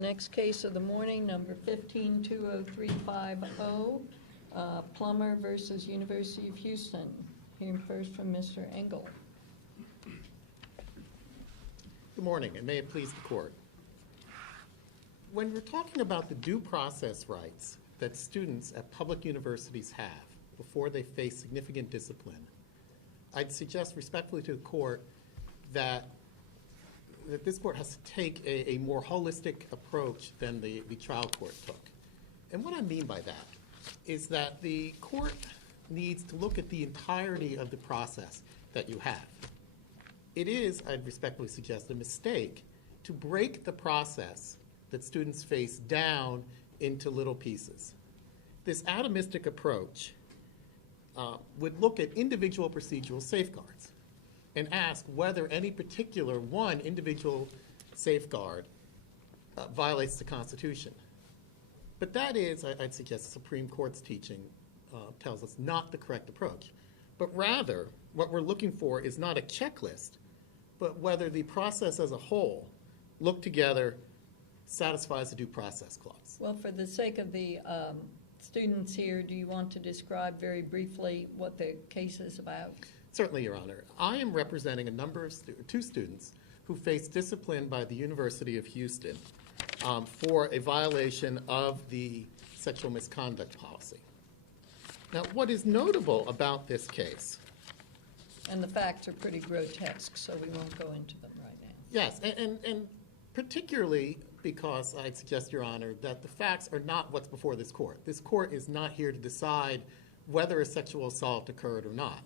Next case of the morning, number 1520350, Plummer versus University of Houston. Hearing first from Mr. Engel. Good morning, and may it please the court. When we're talking about the due process rights that students at public universities have before they face significant discipline, I'd suggest respectfully to the court that this court has to take a more holistic approach than the trial court took. And what I mean by that is that the court needs to look at the entirety of the process that you have. It is, I'd respectfully suggest, a mistake to break the process that students face down into little pieces. This atomistic approach would look at individual procedural safeguards and ask whether any particular one individual safeguard violates the Constitution. But that is, I'd suggest, the Supreme Court's teaching tells us not the correct approach. But rather, what we're looking for is not a checklist, but whether the process as a whole, looked together, satisfies the due process clause. Well, for the sake of the students here, do you want to describe very briefly what the case is about? Certainly, Your Honor. I am representing a number of two students who face discipline by the University of Houston for a violation of the sexual misconduct policy. Now, what is notable about this case? And the facts are pretty grotesque, so we won't go into them right now. Yes, and particularly because I'd suggest, Your Honor, that the facts are not what's before this court. This court is not here to decide whether a sexual assault occurred or not.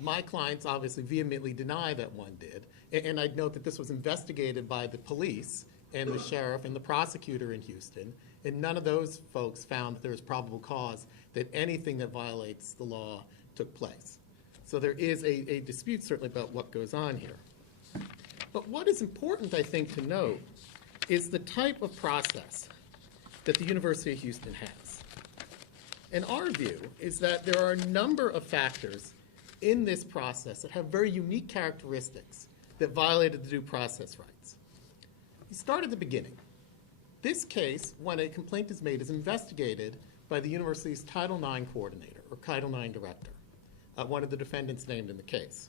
My clients obviously vehemently deny that one did, and I'd note that this was investigated by the police and the sheriff and the prosecutor in Houston, and none of those folks found that there was probable cause that anything that violates the law took place. So there is a dispute certainly about what goes on here. But what is important, I think, to note is the type of process that the University of Houston has. And our view is that there are a number of factors in this process that have very unique characteristics that violated the due process rights. We start at the beginning. This case, when a complaint is made, is investigated by the university's Title IX coordinator or Title IX director, one of the defendants named in the case.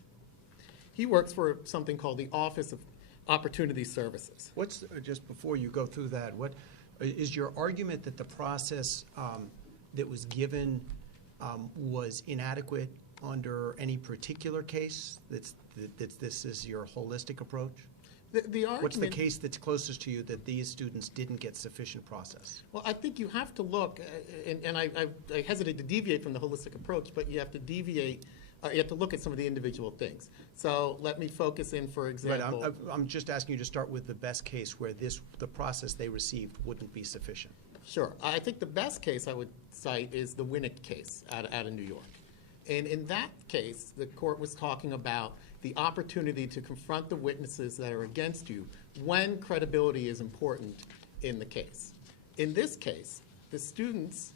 He works for something called the Office of Opportunity Services. What's, just before you go through that, what is your argument that the process that was given was inadequate under any particular case? This is your holistic approach? The argument, what's the case that's closest to you that these students didn't get sufficient process? Well, I think you have to look, and I hesitate to deviate from the holistic approach, but you have to deviate. You have to look at some of the individual things. So let me focus in, for example. But I'm just asking you to start with the best case where the process they received wouldn't be sufficient. Sure. I think the best case I would cite is the Winnick case out of New York. And in that case, the court was talking about the opportunity to confront the witnesses that are against you when credibility is important in the case. In this case, the students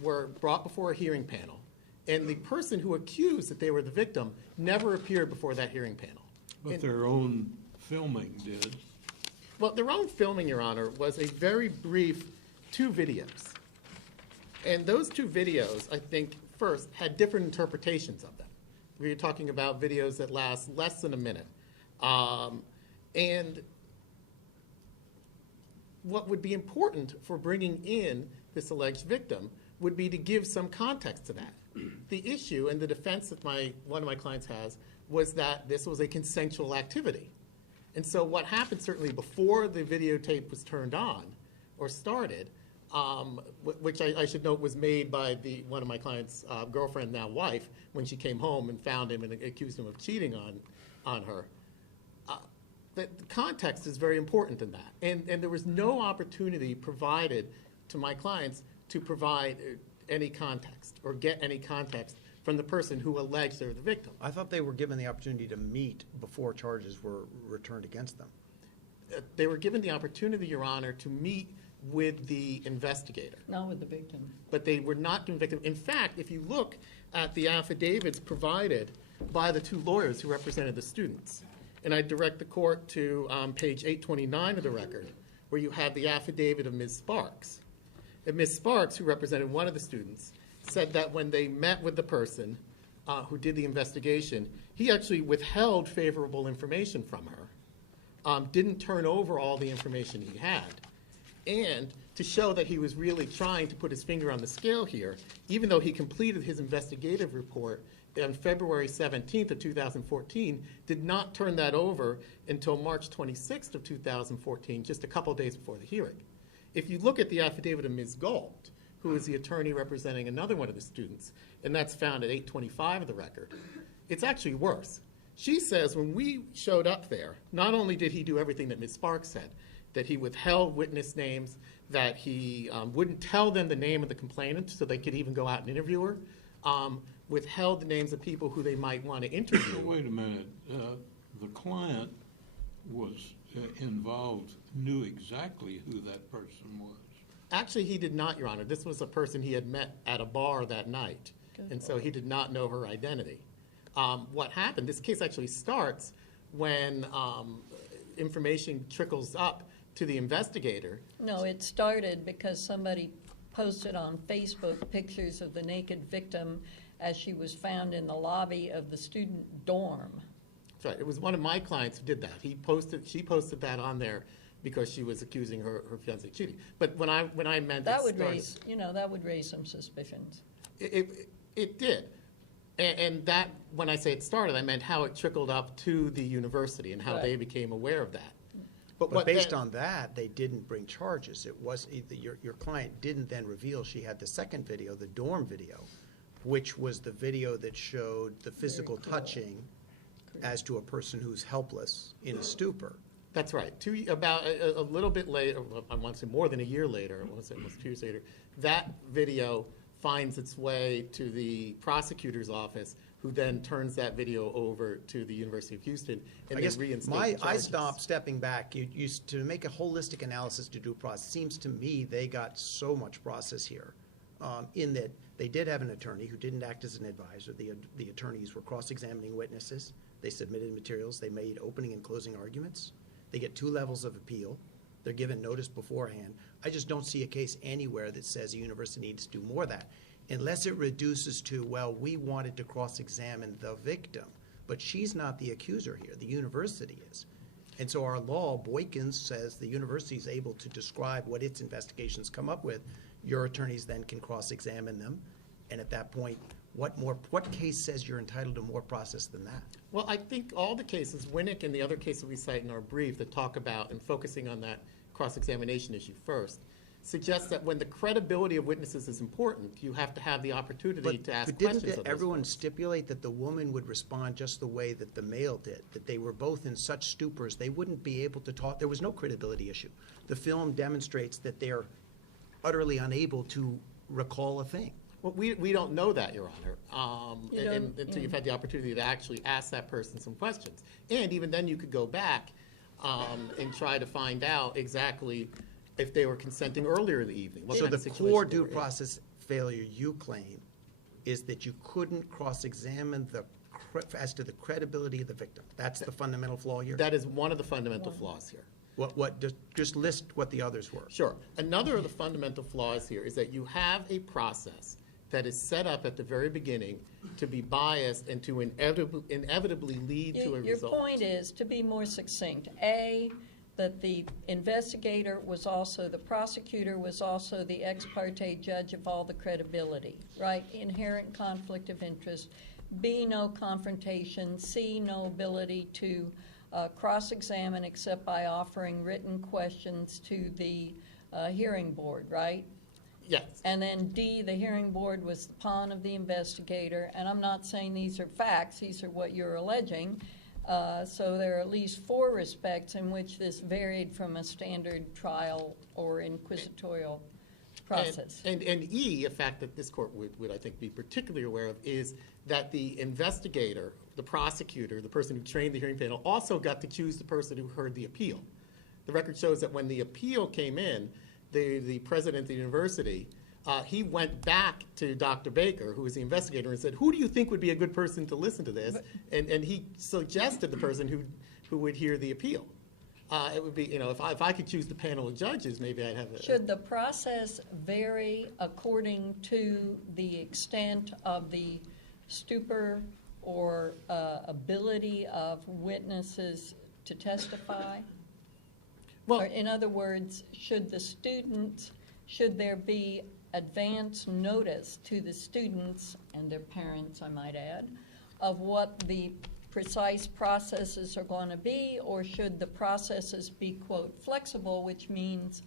were brought before a hearing panel, and the person who accused that they were the victim never appeared before that hearing panel. But their own filming did. Well, their own filming, Your Honor, was a very brief 2 videos. And those 2 videos, I think, first, had different interpretations of them. We were talking about videos that last less than a minute. And what would be important for bringing in this alleged victim would be to give some context to that. The issue and the defense that one of my clients has was that this was a consensual activity. And so what happened certainly before the videotape was turned on or started, which I should note was made by one of my client's girlfriend, now wife, when she came home and found him and accused him of cheating on her. The context is very important in that. And there was no opportunity provided to my clients to provide any context or get any context from the person who alleged they're the victim. I thought they were given the opportunity to meet before charges were returned against them. They were given the opportunity, Your Honor, to meet with the investigator. Not with the victim. But they were not convicted. In fact, if you look at the affidavits provided by the 2 lawyers who represented the students, And I direct the court to page 829 of the record, where you have the affidavit of Ms. Sparks. And Ms. Sparks, who represented one of the students, said that when they met with the person who did the investigation, he actually withheld favorable information from her, didn't turn over all the information he had. And to show that he was really trying to put his finger on the scale here, even though he completed his investigative report on February 17th of 2014, did not turn that over until March 26th of 2014, just a couple days before the hearing. If you look at the affidavit of Ms. Gold, who is the attorney representing another one of the students, and that's found at 825 of the record, it's actually worse. She says when we showed up there, not only did he do everything that Ms. Sparks said, that he withheld witness names, that he wouldn't tell them the name of the complainant so they could even go out and interview her, withheld the names of people who they might want to interview. Wait a minute. The client was involved, knew exactly who that person was. Actually, he did not, Your Honor. This was a person he had met at a bar that night, and so he did not know her identity. What happened, this case actually starts when information trickles up to the investigator. No, it started because somebody posted on Facebook pictures of the naked victim as she was found in the lobby of the student dorm. That's right. It was one of my clients who did that. She posted that on there because she was accusing her fiance of cheating. But when I meant that would raise some suspicions. It did. And that, when I say it started, I meant how it trickled up to the university and how they became aware of that. But based on that, they didn't bring charges. It was your client didn't then reveal she had the second video, the dorm video, which was the video that showed the physical touching as to a person who's helpless in a stupor. That's right. About a little bit later, I want to say more than a year later, I want to say almost 2 years later, that video finds its way to the prosecutor's office, who then turns that video over to the University of Houston and I guess I stopped stepping back. To make a holistic analysis to due process, seems to me they got so much process here, in that they did have an attorney who didn't act as an advisor. The attorneys were cross-examining witnesses. They submitted materials. They made opening and closing arguments. They get 2 levels of appeal. They're given notice beforehand. I just don't see a case anywhere that says a university needs to do more of that, unless it reduces to, well, we wanted to cross-examine the victim, but she's not the accuser here. The university is. And so our law, Boykins, says the university is able to describe what its investigations come up with. Your attorneys then can cross-examine them. And at that point, what case says you're entitled to more process than that? Well, I think all the cases, Winnick and the other cases we cite in our brief that talk about and focusing on that cross-examination issue first, suggests that when the credibility of witnesses is important, you have to have the opportunity to ask questions of those everyone folks. stipulate that the woman would respond just the way that the male did, that they were both in such stupors they wouldn't be able to talk? There was no credibility issue. The film demonstrates that they're utterly unable to recall a thing. Well, we don't know that, Your Honor, until you've had the opportunity to actually ask that person some questions. And even then you could go back and try to find out exactly if they were consenting earlier in the evening. So the core due process failure you claim is that you couldn't cross-examine as to the credibility of the victim. That's the fundamental flaw here? That is one of the fundamental flaws here. Just list what the others were. Sure. Another of the fundamental flaws here is that you have a process that is set up at the very beginning to be biased and to inevitably lead to a result. Your point is, to be more succinct, A, that the investigator was also, the prosecutor was also the ex parte judge of all the credibility, right? Inherent conflict of interest. B, no confrontation. C, no ability to cross-examine except by offering written questions to the hearing board, right? Yes. And then D, the hearing board was the pawn of the investigator. And I'm not saying these are facts. These are what you're alleging. So there are at least 4 respects in which this varied from a standard trial or inquisitorial process. And E, a fact that this court would I think, be particularly aware of, is that the investigator, the prosecutor, the person who trained the hearing panel, also got to choose the person who heard the appeal. The record shows that when the appeal came in, the president of the university, he went back to Dr. Baker, who was the investigator, and said, who do you think would be a good person to listen to this? And he suggested the person who would hear the appeal. It would be, if I could choose the panel of judges, maybe I'd have a... Should the process vary according to the extent of the stupor or ability of witnesses to testify? Well, Or in other words, should there be advance notice to the students and their parents, I might add, of what the precise processes are going to be, or should the processes be, quote, flexible, which means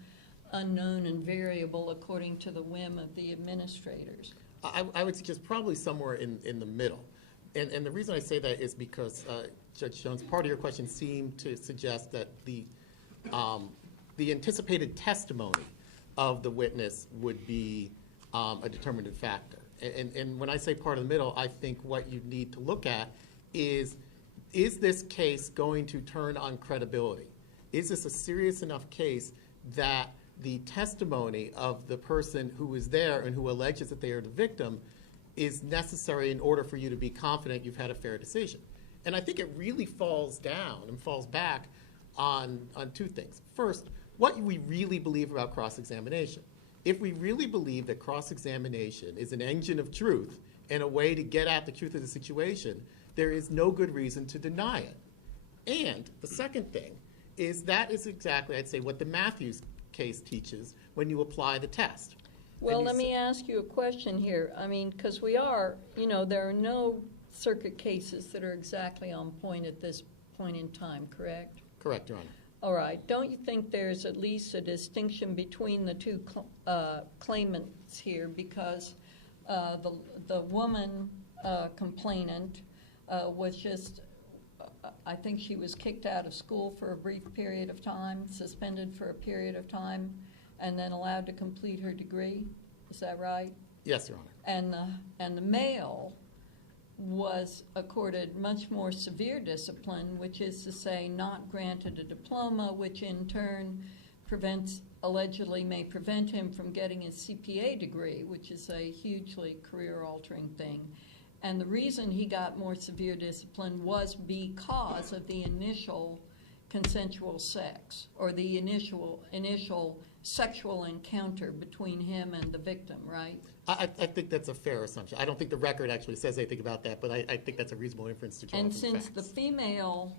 unknown and variable according to the whim of the administrators? I would suggest probably somewhere in the middle. And the reason I say that is because, Judge Jones, part of your question seemed to suggest that the anticipated testimony of the witness would be a determinative factor. And when I say part of the middle, I think what you need to look at is this case going to turn on credibility? Is this a serious enough case that the testimony of the person who was there and who alleges that they are the victim is necessary in order for you to be confident you've had a fair decision? And I think it really falls down and falls back on two things. First, what we really believe about cross-examination. If we really believe that cross-examination is an engine of truth and a way to get at the truth of the situation, there is no good reason to deny it. And the second thing is that is exactly, I'd say, what the Matthews case teaches when you apply the test. Well, let me ask you a question here. I mean, because there are no circuit cases that are exactly on point at this point in time, correct? Correct, Your Honor. All right. Don't you think there's at least a distinction between the two claimants here? Because the woman complainant was just, I think she was kicked out of school for a brief period of time, suspended for a period of time, and then allowed to complete her degree. Is that right? Yes, Your Honor. And the male was accorded much more severe discipline, which is to say not granted a diploma, which in turn allegedly may prevent him from getting his CPA degree, which is a hugely career-altering thing. And the reason he got more severe discipline was because of the initial consensual sex, or the initial sexual encounter between him and the victim, right? I think that's a fair assumption. I don't think the record actually says anything about that, but I think that's a reasonable inference to draw from And the since facts. the female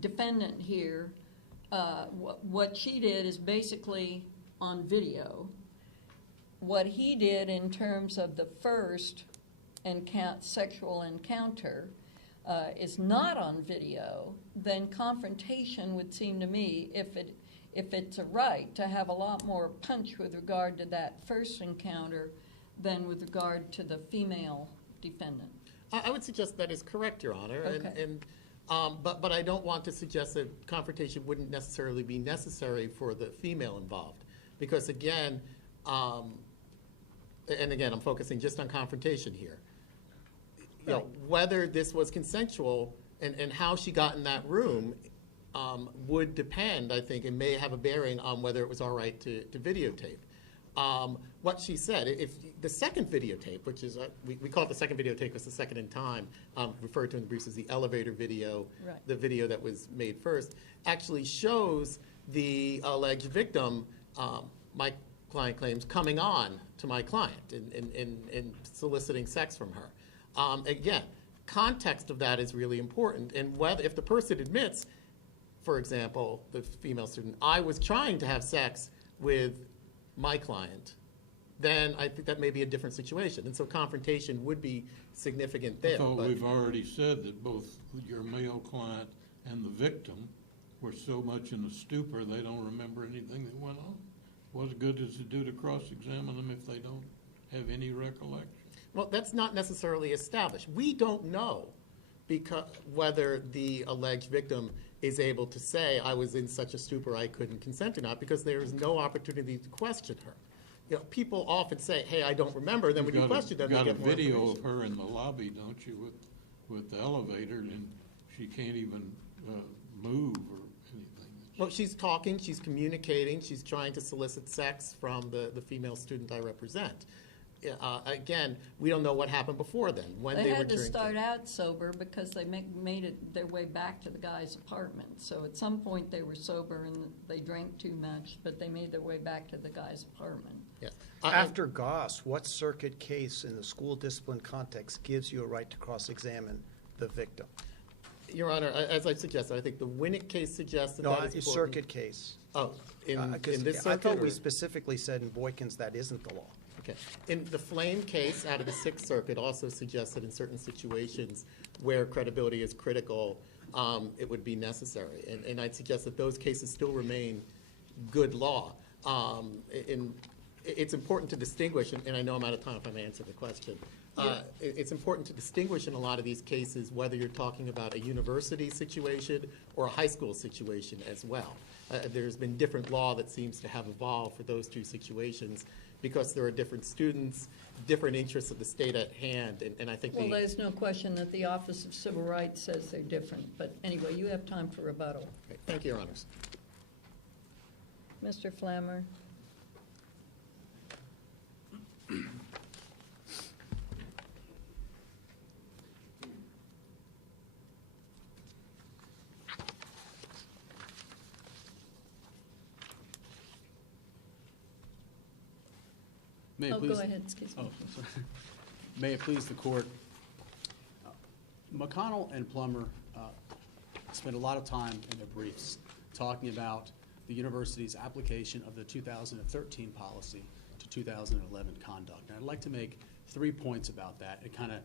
defendant here, what she did is basically on video. What he did in terms of the first sexual encounter is not on video, then confrontation would seem to me, if it's a right, to have a lot more punch with regard to that first encounter than with regard to the female defendant. I would suggest that is correct, Your Honor. Okay. But I don't want to suggest that confrontation wouldn't necessarily be necessary for the female involved. Because again, and again, I'm focusing just on confrontation here. You know, whether this was consensual and how she got in that room would depend, I think, and may have a bearing on whether it was all right to videotape. What she said, if the second videotape, which is, we call it the second videotape because the second in time, referred to in the briefs as the elevator video, right. The video that was made first, actually shows the alleged victim, my client claims, coming on to my client and soliciting sex from her. Again, context of that is really important, and whether if the person admits, for example, the female student, I was trying to have sex with my client, then I think that may be a different situation. And so confrontation would be significant there. I thought but we've already said that both your male client and the victim were so much in a stupor they don't remember anything that went on. What good does it do to cross-examine them if they don't have any recollection? Well, that's not necessarily established. We don't know whether the alleged victim is able to say, I was in such a stupor I couldn't consent or not, because there is no opportunity to question her. You know, people often say, hey, I don't remember, then when you question them, they get more information. You've got a video of her in the lobby, don't you, with the elevator, and she can't even move or anything. Well, she's talking, she's communicating, she's trying to solicit sex from the female student I represent. again, we don't know what happened before then, when They they were had to drinking. start out sober because they made it their way back to the guy's apartment. So at some point they were sober and they drank too much, but they made their way back to the guy's apartment. Yes. After Goss, what circuit case in the school discipline context gives you a right to cross-examine the victim? Your Honor, as I suggested, I think the Winnick case suggested No, that a is important. circuit case. Oh, in 'Cause this I circuit? thought we or- specifically said in Boykins that isn't the law. Okay. In the Flame case out of the Sixth Circuit also suggested in certain situations where credibility is critical, it would be necessary. And I'd suggest that those cases still remain good law. It's important to distinguish, and I know I'm out of time if I may answer the question. It's important to distinguish in a lot of these cases whether you're talking about a university situation or a high school situation as well. There's been different law that seems to have evolved for those two situations because there are different students, different interests of the state at hand, and I think Well, there's no question that the Office of Civil Rights says they're different. But anyway, you have time for rebuttal. Okay, thank you, Your Honors. Mr. Flammer? May it Oh, please- go ahead, excuse me. Oh, sorry. May it please the court. McConnell and Plummer spent a lot of time in their briefs talking about the university's application of the 2013 policy to 2011 conduct. And I'd like to make 3 points about that and kind of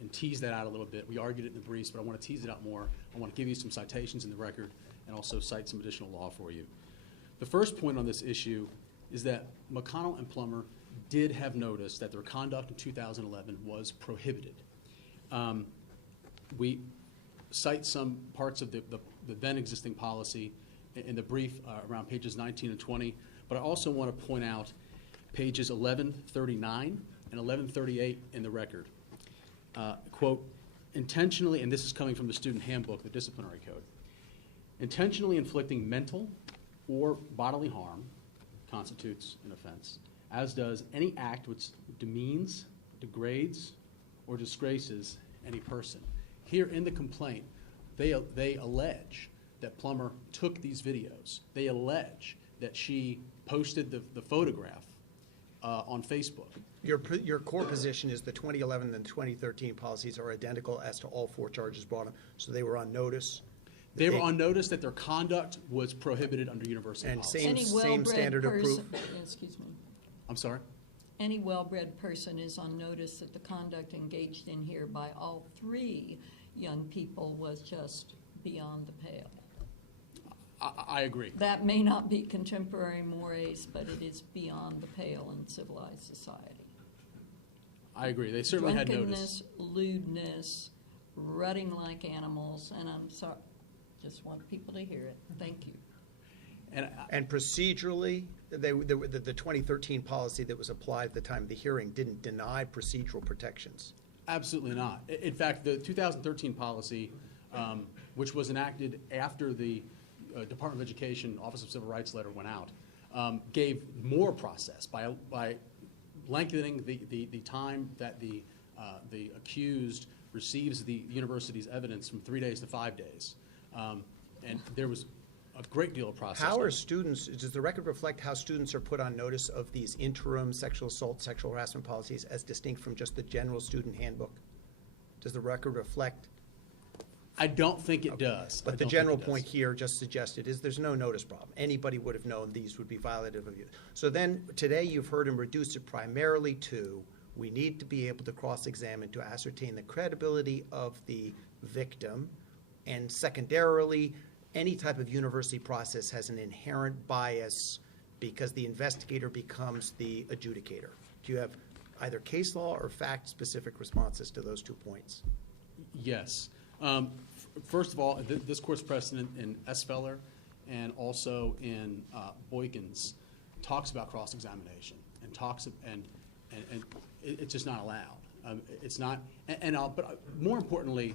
and tease that out a little bit. We argued it in the briefs, but I want to tease it out more. I want to give you some citations in the record and also cite some additional law for you. The first point on this issue is that McConnell and Plummer did have notice that their conduct in 2011 was prohibited. We cite some parts of the then existing policy in the brief around pages 19 and 20, but I also want to point out pages 1139 and 1138 in the record. Quote, intentionally, and this is coming from the student handbook, the disciplinary code, intentionally inflicting mental or bodily harm constitutes an offense, as does any act which demeans, degrades, or disgraces any person. Here in the complaint, they allege that Plummer took these videos. They allege that she posted the photograph on Facebook. Your core position is the 2011 and 2013 policies are identical as to all 4 charges brought up, so they were on notice. They were on notice that their conduct was prohibited under university And policy. same- Any well-bred standard of proof? person- Excuse me. I'm sorry? Any well-bred person is on notice that the conduct engaged in here by all 3 young people was just beyond the pale. I agree. That may not be contemporary mores, but it is beyond the pale in civilized society. I agree. They certainly had notice. Drunkenness, lewdness, rutting like animals, and I'm sorry, just want people to hear it. Thank you. And procedurally, the 2013 policy that was applied at the time of the hearing didn't deny procedural protections. Absolutely not. In fact, the 2013 policy, which was enacted after the Department of Education Office of Civil Rights letter went out, gave more process by lengthening the time that the accused receives the university's evidence from 3 days to 5 days. And there was a great deal of process. How are students, does the record reflect how students are put on notice of these interim sexual assault, sexual harassment policies as distinct from just the general student handbook? Does the record reflect? I don't think it does. But the general point here just suggested is there's no notice problem. Anybody would have known these would be violative of you. So then today you've heard him reduce it primarily to we need to be able to cross-examine to ascertain the credibility of the victim, and secondarily, any type of university process has an inherent bias because the investigator becomes the adjudicator. Do you have either case law or fact-specific responses to those 2 points? Yes. First of all, this court's precedent in Esfeller and also in Boykins talks about cross-examination and it's just not allowed. It's not, but more importantly,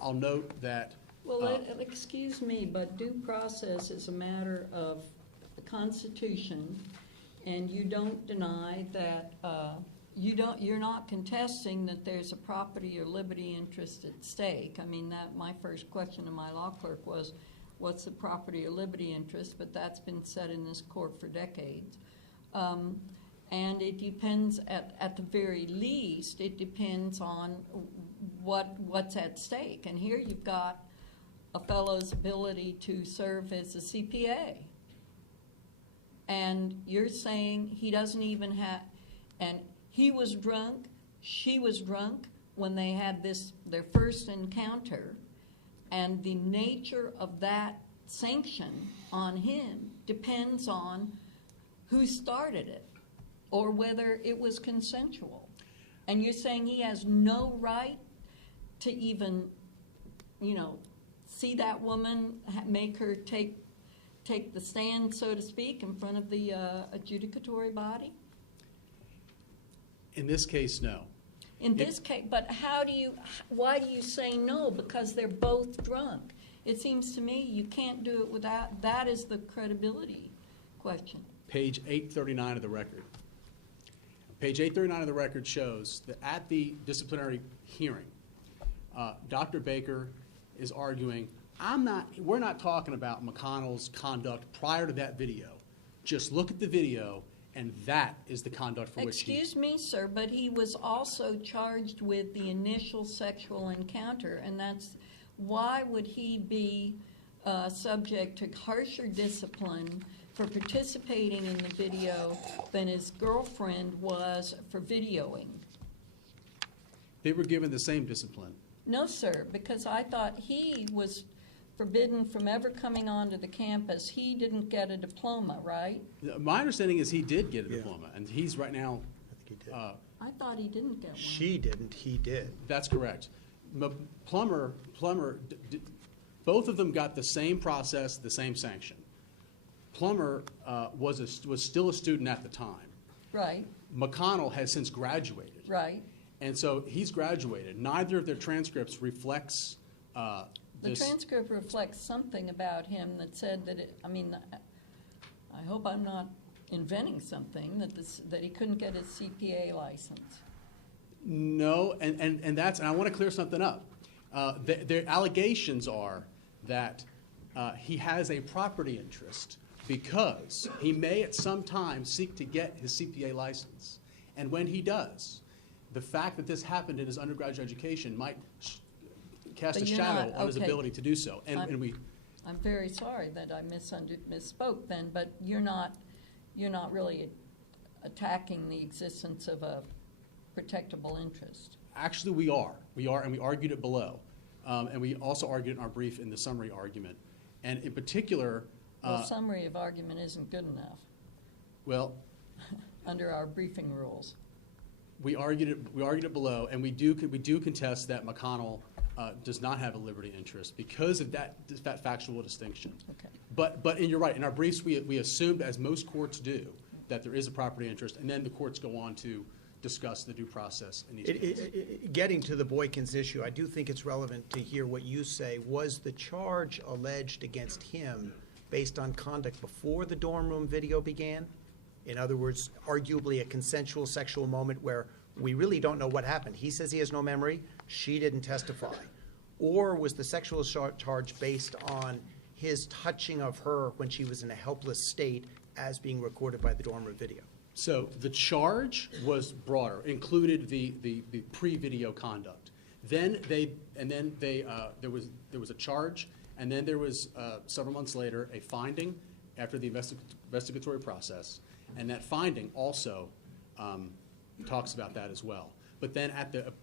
I'll note that. Well, excuse me, but due process is a matter of the Constitution, and you don't deny that you're not contesting that there's a property or liberty interest at stake. I mean, that my first question to my law clerk was, what's the property or liberty interest? But that's been said in this court for decades. And it depends, at the very least, it depends on what's at stake. And here you've got a fellow's ability to serve as a CPA. And you're saying he doesn't even have, and he was drunk, she was drunk when they had their first encounter, and the nature of that sanction on him depends on who started it or whether it was consensual. And you're saying he has no right to even, see that woman, make her take the stand, so to speak, in front of the adjudicatory body? In this case, no. In this case, but why do you say no? Because they're both drunk. It seems to me you can't do it without, that is the credibility question. Page 839 of the record. Page 839 of the record shows that at the disciplinary hearing, Dr. Baker is arguing, we're not talking about McConnell's conduct prior to that video. Just look at the video, and that is the conduct for which Excuse me, sir, but he was also charged with the initial sexual encounter, and why would he be subject to harsher discipline for participating in the video than his girlfriend was for videoing? They were given the same discipline. No, sir, because I thought he was forbidden from ever coming onto the campus. He didn't get a diploma, right? My understanding is he did get a diploma, and he's right now. I think he did. I thought he didn't get one. She didn't, he did. That's correct. Plummer, both of them got the same process, the same sanction. Plummer was still a student at the time. Right, McConnell has since graduated. right. And so he's graduated. Neither of their transcripts reflects The this. transcript reflects something about him that said that I hope I'm not inventing something, that he couldn't get his CPA license. No, and I want to clear something up. The allegations are that he has a property interest because he may at some time seek to get his CPA license. And when he does, the fact that this happened in his undergraduate education might cast But a you're shadow not- on his okay. ability to do so. And we I'm very sorry that I misspoke then, but you're not really attacking the existence of a protectable interest. actually we are, and we argued it below. And we also argued it in our brief in the summary argument. And in particular, Well, summary of argument isn't good enough well, under our briefing rules. we argued it below, and we do contest that McConnell does not have a liberty interest because of that factual distinction. Okay. But you're right. In our briefs, we assumed, as most courts do, that there is a property interest, and then the courts go on to discuss the due process in each case. Getting to the Boykins issue, I do think it's relevant to hear what you say. Was the charge alleged against him based on conduct before the dorm room video began? In other words, arguably a consensual sexual moment where we really don't know what happened. He says he has no memory. She didn't testify. Or was the sexual charge based on his touching of her when she was in a helpless state as being recorded by the dorm room video? So the charge was broader, included the pre-video conduct. There was a charge, and then there was several months later a finding after the investigatory process, and that finding also talks about that as well. But then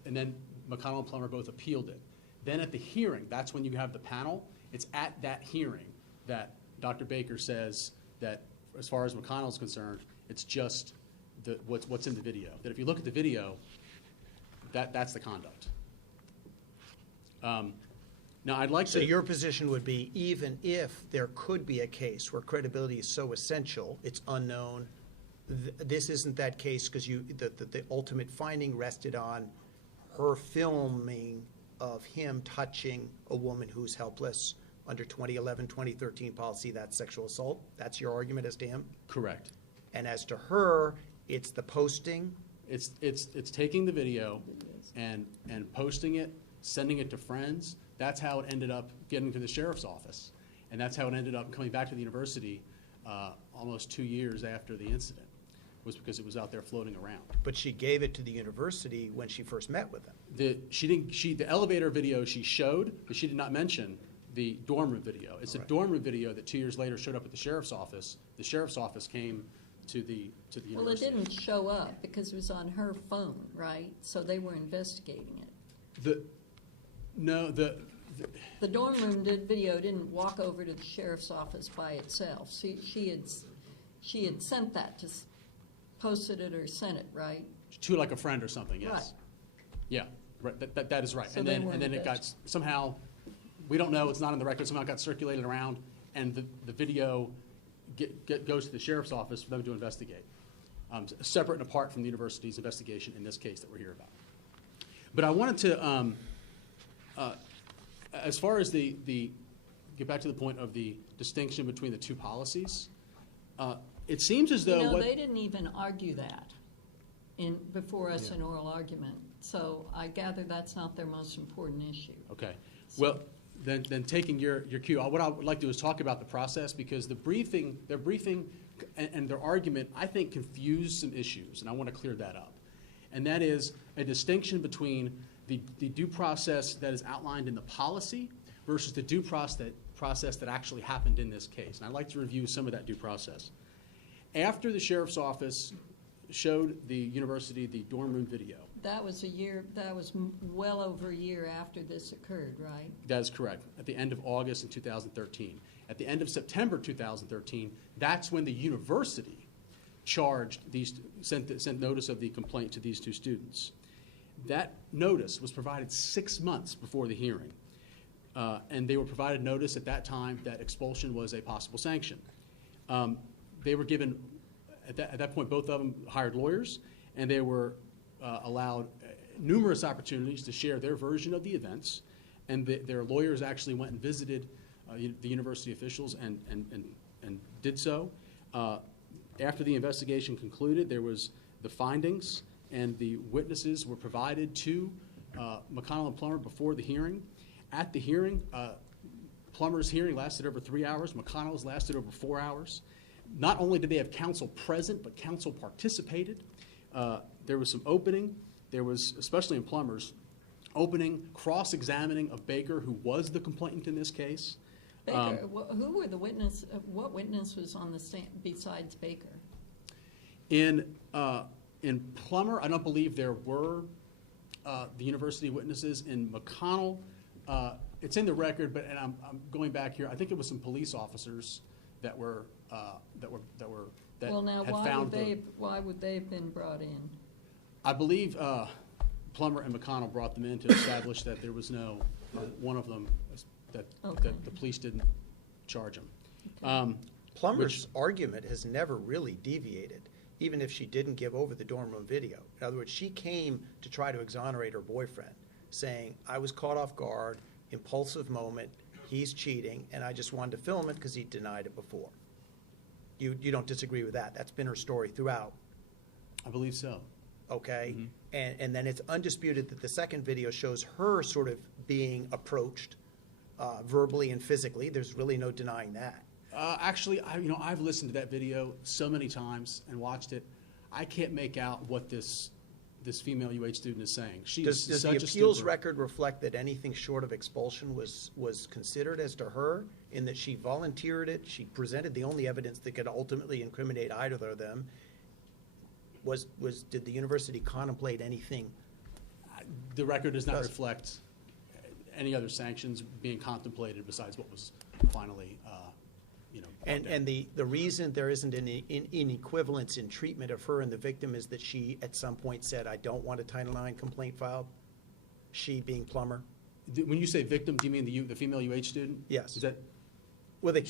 and then McConnell and Plummer both appealed it. Then at the hearing, that's when you have the panel. It's at that hearing that Dr. Baker says that, as far as McConnell is concerned, it's just what's in the video. That if you look at the video, that's the conduct. Now, I'd like to. So your position would be, even if there could be a case where credibility is so essential, it's unknown, this isn't that case because the ultimate finding rested on her filming of him touching a woman who's helpless under 2011-2013 policy, that's sexual assault. That's your argument as to him? Correct. And as to her, it's the posting It's taking the video and posting it, sending it to friends. That's how it ended up getting to the sheriff's office. And that's how it ended up coming back to the university almost 2 years after the incident, was because it was out there floating around. But she gave it to the university when she first met with them. The elevator video she showed, but she did not mention the dorm room video. It's a dorm room video that 2 years later showed up at the sheriff's office. The sheriff's office came to the university. Well, it didn't show up because it was on her phone, right? So they were investigating it. The dorm room video didn't walk over to the sheriff's office by itself. She had sent that to posted it or sent it, right? To like a friend or something, yes. Right. Yeah, right. That is right. So and they then weren't it got somehow, we don't know, it's not on the record, somehow it got circulated around, and the video goes to the sheriff's office for them to investigate, separate and apart from the university's investigation in this case that we're here about. But I wanted to, as far as get back to the point of the distinction between the two policies, it seems as though they didn't even argue that before us in oral argument. So I gather that's not their most important issue. Okay. Well, then taking your cue, what I would like to do is talk about the process, because their briefing and their argument, I think, confused some issues, and I want to clear that up. And that is a distinction between the due process that is outlined in the policy versus the due process that actually happened in this case. And I'd like to review some of that due process. After the sheriff's office showed the university the dorm room video. That was well over a year after this occurred, right? That is correct. At the end of August in 2013. At the end of September 2013, that's when the university sent notice of the complaint to these two students. That notice was provided 6 months before the hearing. And they were provided notice at that time that expulsion was a possible sanction. They were given, at that point, both of them hired lawyers, and they were allowed numerous opportunities to share their version of the events. And their lawyers actually went and visited the university officials and did so. After the investigation concluded, there was the findings, and the witnesses were provided to McConnell and Plummer before the hearing. At the hearing, Plummer's hearing lasted over 3 hours. McConnell's lasted over 4 hours. Not only did they have counsel present, but counsel participated. There was some opening. There was, especially in Plummer's, opening, cross-examining of Baker, who was the complainant in this case. Baker, who were the witness? What witness was on the stand besides Baker? In Plummer, I don't believe there were the university witnesses. In McConnell, it's in the record, but and I'm going back here. I think it was some police officers that Well, now had why found why would they have been brought in? I believe Plummer and McConnell brought them in to establish that there was no one of them that the police didn't charge him. Okay. Plummer's argument has never really deviated, even if she didn't give over the dorm room video. In other words, she came to try to exonerate her boyfriend, saying, I was caught off guard, impulsive moment, he's cheating, and I just wanted to film it because he denied it before. You don't disagree with that? That's been her story throughout. I believe so. Okay? Mm-hmm. And then it's undisputed that the second video shows her sort of being approached verbally and physically. There's really no denying that. Actually, I've listened to that video so many times and watched it. I can't make out what this female UH student is saying. Does the appeals record reflect that anything short of expulsion was considered as to her, in that she volunteered it, she presented the only evidence that could ultimately incriminate either of them? Did the university contemplate anything? The record does not reflect any other sanctions being contemplated besides what was finally, And the reason there isn't any inequivalence in treatment of her and the victim is that she, at some point, said, I don't want a Title IX complaint filed? She being Plummer? When you say victim, do you mean the female UH student? Yes. Is that? Well, the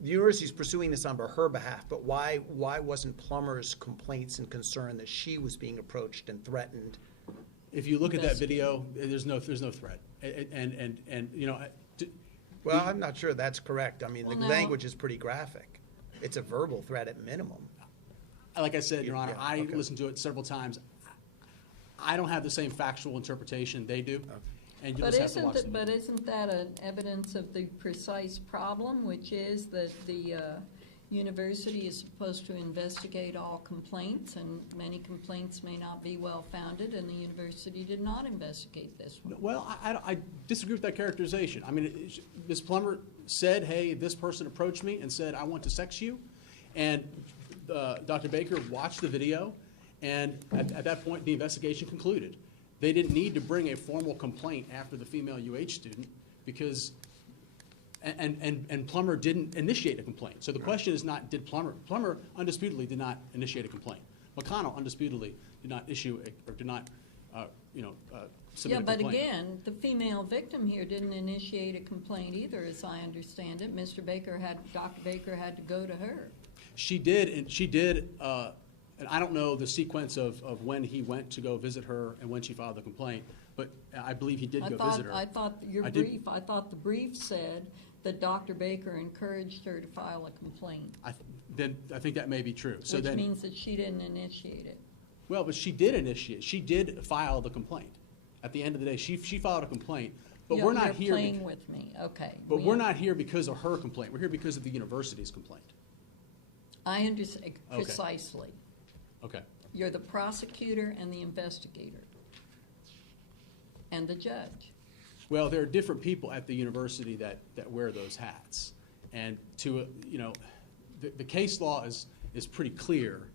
university's pursuing this on her behalf, but why wasn't Plummer's complaints and concern that she was being approached and threatened? If you look at that video, there's no threat, Well, I'm not sure that's correct. I mean, Well, the no. language is pretty graphic. It's a verbal threat at minimum. like I said, Your Honor, Yeah, I okay. listened to it several times. I don't have the same factual interpretation they do, and you'll But just have to watch the video. isn't that an evidence of the precise problem, which is that the university is supposed to investigate all complaints, and many complaints may not be well-founded, and the university did not investigate this one? Well, I disagree with that characterization. I mean, Ms. Plummer said, hey, this person approached me and said, I want to sex you, and Dr. Baker watched the video, and at that point, the investigation concluded. They didn't need to bring a formal complaint after the female UH student because, and Plummer didn't initiate a complaint. So the question is not, did Plummer undisputedly did not initiate a complaint. McConnell undisputedly did not issue, or did not, submit a Yeah, complaint. but again, the female victim here didn't initiate a complaint either, as I understand it. Dr. Baker had to go to her. She did, and I don't know the sequence of when he went to go visit her and when she filed the complaint, but I believe he did go visit her. I thought the brief said that Dr. Baker encouraged her to file a complaint, I think that may be true. So which then, means that she didn't initiate it. well, but she did file the complaint. At the end of the day, she filed a complaint, but we're not here. You're playing with me, okay. But we're not here because of her complaint. We're here because of the university's complaint. I understand Okay. precisely. Okay. You're the prosecutor and the investigator and the judge. Well, there are different people at the university that wear those hats. And the case law is pretty clear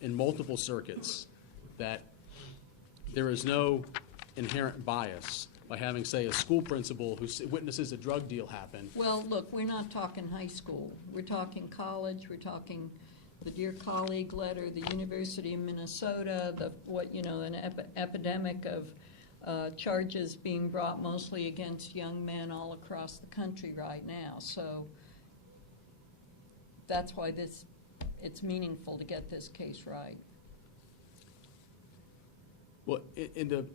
in multiple circuits that there is no inherent bias by having, say, a school principal who witnesses a drug deal happen. Well, look, we're not talking high school. We're talking college. We're talking the Dear Colleague letter, the University of Minnesota, an epidemic of charges being brought mostly against young men all across the country right now. So that's why it's meaningful to get this case right. Well, in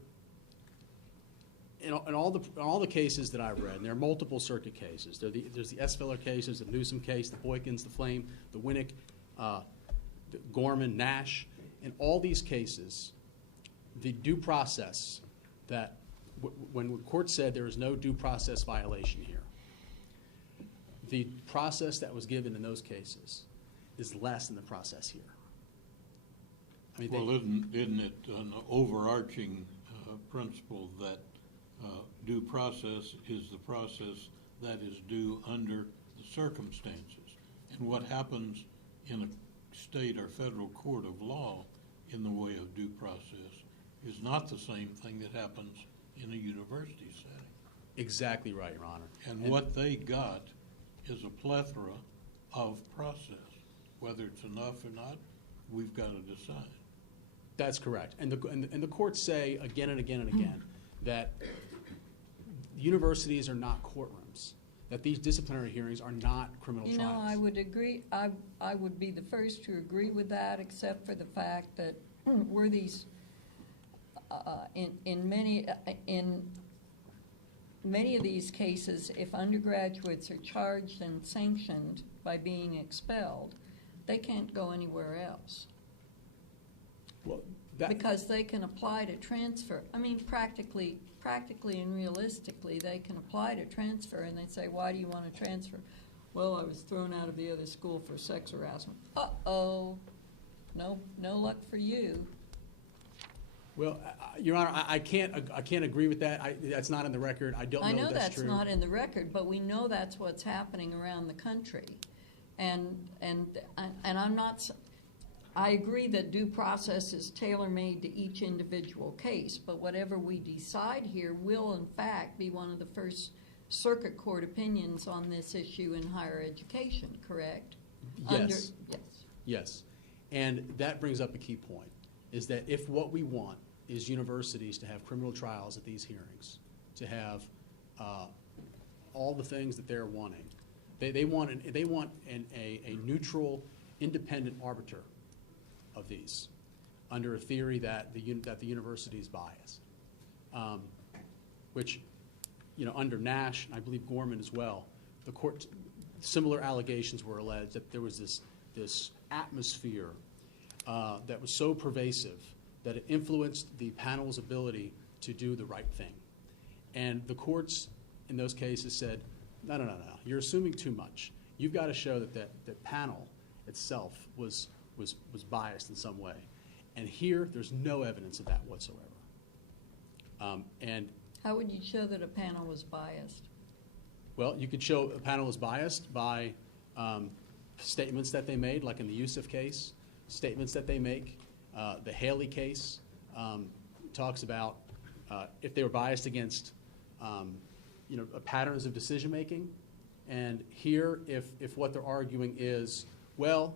all the cases that I've read, and there are multiple circuit cases. There's the Esfeller case, there's the Newsom case, the Boykins, the Flame, the Winnick, the Gorman, Nash. In all these cases, the due process that when the court said there is no due process violation here, the process that was given in those cases is less than the process here. I mean, Well, isn't it an overarching principle that due process is the process that is due under the circumstances? And what happens in a state or federal court of law in the way of due process is not the same thing that happens in a university setting. Exactly right, Your Honor. And what they got is a plethora of process. Whether it's enough or not, we've got to decide. That's correct. And the courts say again and again and again that universities are not courtrooms, that these disciplinary hearings are not criminal trials. You know, I would agree. I would be the first to agree with that, except for the fact that we're these in many of these cases, if undergraduates are charged and sanctioned by being expelled, they can't go anywhere else. Well, Because they can apply to transfer. I mean, practically and realistically, they can apply to transfer, and they say, why do you want to transfer? Well, I was thrown out of the other school for sex harassment. Uh-oh. No luck for you. Well, Your Honor, I can't agree with that. That's not in the record. I don't know I know if that's that's true. not in the record, but we know that's what's happening around the country. And I'm not... I agree that due process is tailor-made to each individual case, but whatever we decide here will, in fact, be one of the first circuit court opinions on this issue in higher education, correct? Yes. Yes. Yes. And that brings up a key point, is that if what we want is universities to have criminal trials at these hearings, to have all the things that they're wanting, they want a neutral, independent arbiter of these under a theory that the university is biased, which, under Nash, and I believe Gorman as well, the court, similar allegations were alleged that there was this this atmosphere that was so pervasive that it influenced the panel's ability to do the right thing. And the courts in those cases said, no, you're assuming too much. You've got to show that the panel itself was biased in some way. And here, there's no evidence of that whatsoever. And How would you show that a panel was biased? well, you could show a panel is biased by statements that they made, like in the Yusuf case, statements that they make. The Haley case talks about if they were biased against patterns of decision making. And here, if what they're arguing is, well,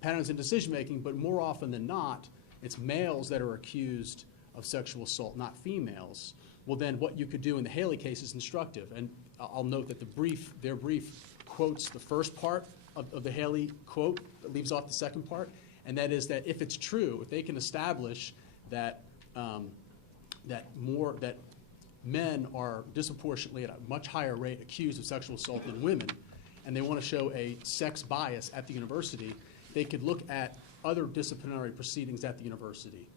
patterns in decision making, but more often than not, it's males that are accused of sexual assault, not females. Well, then what you could do in the Haley case is instructive. And I'll note that their brief quotes the first part of the Haley quote, that leaves off the second part, and that is that if it's true, if they can establish that that men are disproportionately at a much higher rate accused of sexual assault than women, and they want to show a sex bias at the university, they could look at other disciplinary proceedings at the university,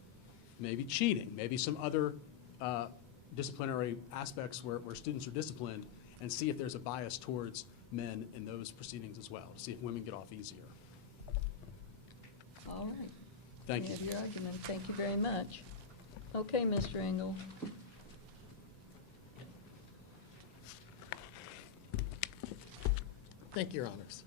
maybe cheating, maybe some other disciplinary aspects where students are disciplined, and see if there's a bias towards men in those proceedings as well, to see if women get off easier. All right. Thank you. You have your argument. Thank you very much. Okay, Mr. Engel. Thank you, Your Honors.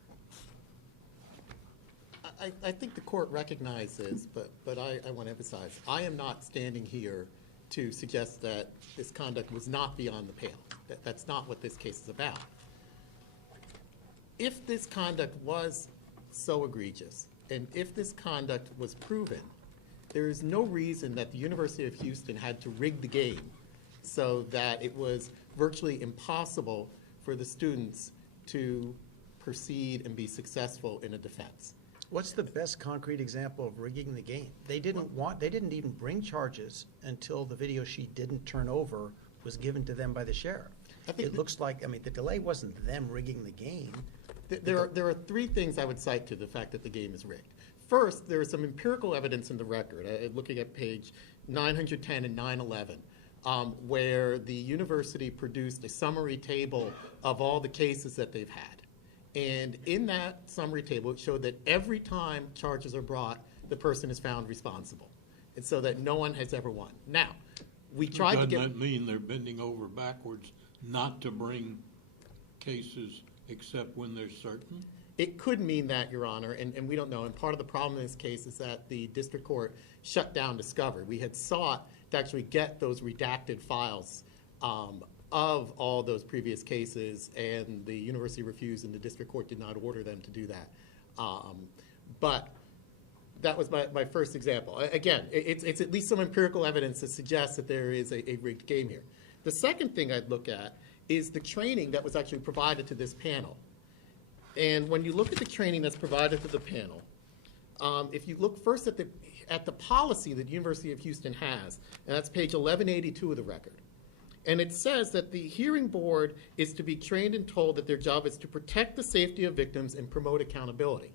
I think the court recognizes, but I want to emphasize, I am not standing here to suggest that this conduct was not beyond the pale. That's not what this case is about. If this conduct was so egregious, and if this conduct was proven, there is no reason that the University of Houston had to rig the game so that it was virtually impossible for the students to proceed and be successful in a defense. What's the best concrete example of rigging the game? They didn't even bring charges until the video sheet didn't turn over was given to them by the sheriff. It looks like, the delay wasn't them rigging the game. There are three things I would cite to the fact that the game is rigged. First, there is some empirical evidence in the record, looking at page 910 and 911, where the university produced a summary table of all the cases that they've had. And in that summary table, it showed that every time charges are brought, the person is found responsible. And so that no one has ever won. Now, we tried to get... Doesn't that mean they're bending over backwards not to bring cases except when they're certain? It could mean that, Your Honor, and we don't know. And part of the problem in this case is that the district court shut down discovery. We had sought to actually get those redacted files of all those previous cases, and the university refused, and the district court did not order them to do that. But that was my first example. Again, it's at least some empirical evidence that suggests that there is a rigged game here. The second thing I'd look at is the training that was actually provided to this panel. And when you look at the training that's provided to the panel, if you look first at the policy that the University of Houston has, and that's page 1182 of the record, and it says that the hearing board is to be trained and told that their job is to protect the safety of victims and promote accountability.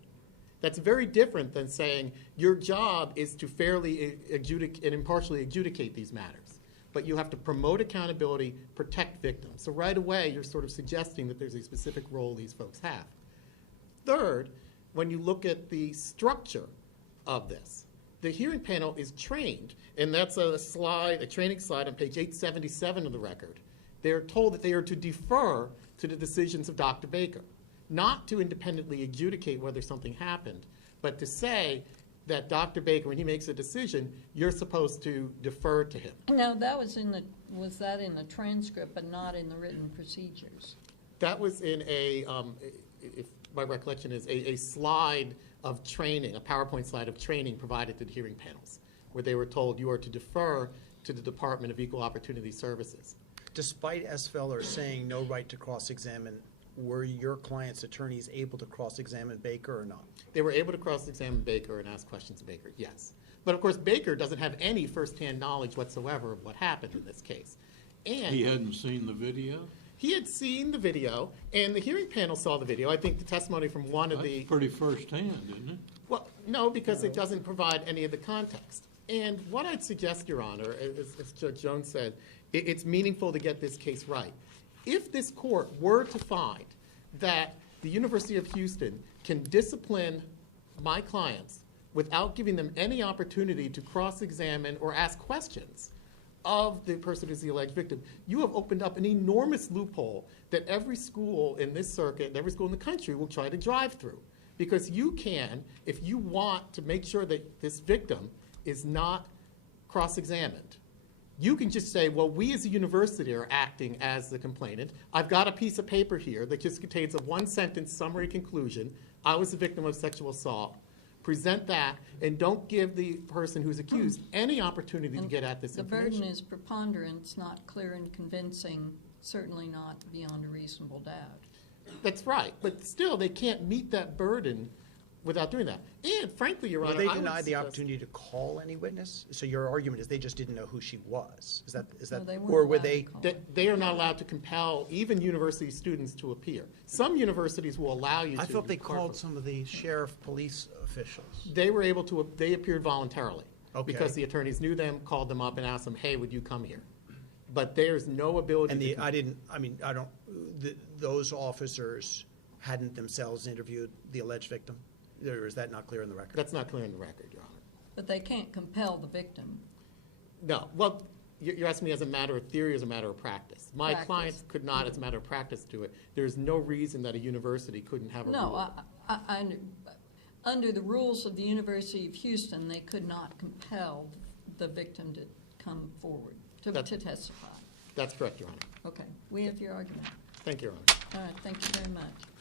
That's very different than saying your job is to fairly adjudicate and impartially adjudicate these matters. But you have to promote accountability, protect victims. So right away, you're sort of suggesting that there's a specific role these folks have. Third, when you look at the structure of this, the hearing panel is trained, and that's a training slide on page 877 of the record. They're told that they are to defer to the decisions of Dr. Baker, not to independently adjudicate whether something happened, but to say that Dr. Baker, when he makes a decision, you're supposed to defer to him. Now, that was that in the transcript, but not in the written procedures? That was in if my recollection is, a slide of training, a PowerPoint slide of training provided to the hearing panels, where they were told you are to defer to the Department of Equal Opportunity Services. Despite S. Feller saying no right to cross-examine, were your client's attorneys able to cross-examine Baker or not? They were able to cross-examine Baker and ask questions of Baker, yes. But of course, Baker doesn't have any firsthand knowledge whatsoever of what happened in this case. And he hadn't seen the video? He had seen the video, and the hearing panel saw the video. I think the testimony from one of That's the... pretty firsthand, isn't it? Well, no, because it doesn't provide any of the context. And what I'd suggest, Your Honor, as Judge Jones said, it's meaningful to get this case right. If this court were to find that the University of Houston can discipline my clients without giving them any opportunity to cross-examine or ask questions of the person who's the alleged victim, you have opened up an enormous loophole that every school in this circuit and every school in the country will try to drive through. Because you can, if you want to make sure that this victim is not cross-examined, you can just say, well, we as a university are acting as the complainant. I've got a piece of paper here that just contains a one-sentence summary conclusion. I was the victim of sexual assault. Present that, and don't give the person who's accused any opportunity to get at this information. The burden is preponderance, not clear and convincing, certainly not beyond a reasonable doubt. That's right, but still, they can't meet that burden without doing that. And frankly, Your Honor, Were they I would denied the suggest- opportunity to call any witness? So your argument is they just didn't know who she was? Is No, that, they weren't or were allowed to they? call. They are not allowed to compel even university students to appear. Some universities will allow you to. I thought they if you called call some of the sheriff, police officials. They were able to, they appeared voluntarily. Okay. Because the attorneys knew them, called them up and asked them, hey, would you come here? But there's no ability And to. those officers hadn't themselves interviewed the alleged victim? Or is that not clear in the record? That's not clear in the record, Your Honor. But they can't compel the victim. No, well, you're asking me as a matter of theory or as a matter of practice? My Practice. clients could not, as a matter of practice, do it. There's no reason that a university couldn't have a rule. No, under the rules of the University of Houston, they could not compel the victim to come forward, to testify. That's correct, Your Honor. Okay, we have your argument. Thank you, Your Honor. All right, thank you very much.